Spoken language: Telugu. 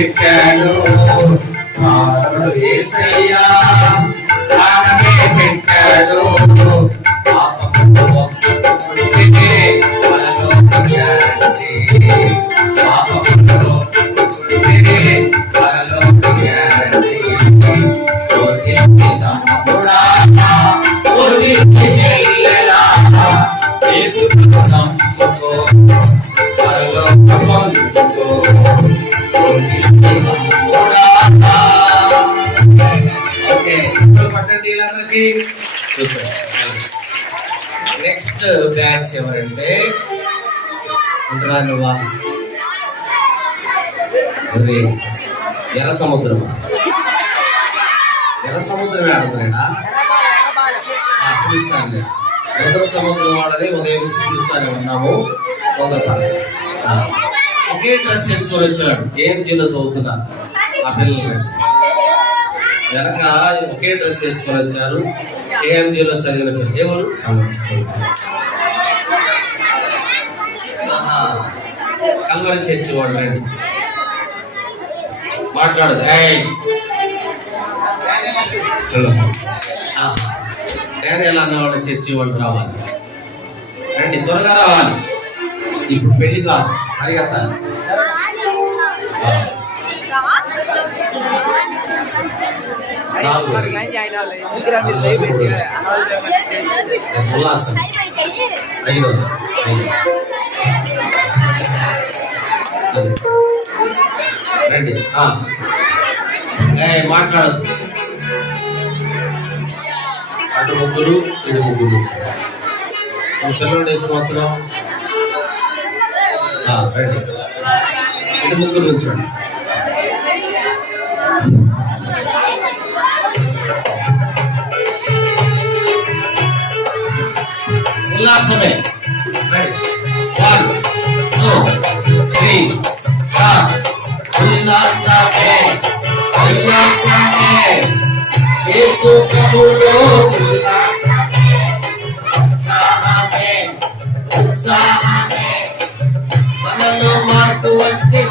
పెట్టాడు మానవుడు యేసయ్యా ప్రాణమే పెట్టాడు నెక్స్ట్ బ్యాచ్ ఎవరంటే నువ్వా ఎర్ర సముద్రం ఆడుతున్నాడా పిలుస్తాను ఎర్ర సముద్రం వాడని ఉదయం నుంచి పిలుస్తానే ఉన్నాము ఒకే డ్రెస్ వేసుకొని వచ్చాడు ఏఎంజీలో చదువుతున్నారు ఆ పిల్లలు వెనక ఒకే డ్రెస్ వేసుకొని వచ్చారు ఏఎంజీలో చదివిన పిల్లలు ఏమను కల్వరి చర్చి వాళ్ళు రండి మాట్లాడదు నేను ఎలా అన్నవాడు చర్చి వాళ్ళు రావాలి రండి త్వరగా రావాలి ఇప్పుడు పెళ్లి కాదు అడిగతాను ఉల్లాసం 5 రండి మాట్లాడదు అటు ముగ్గురు ఇటు ముగ్గురు పిల్లలు వేసుకున్నాం రండి ఇటు ముగ్గురు నుంచండి ఉల్లాసమే 1 2 3 ఉల్లాసమే యేసు ప్రభులో ఉత్సాహమే మనలో మార్పు వస్తే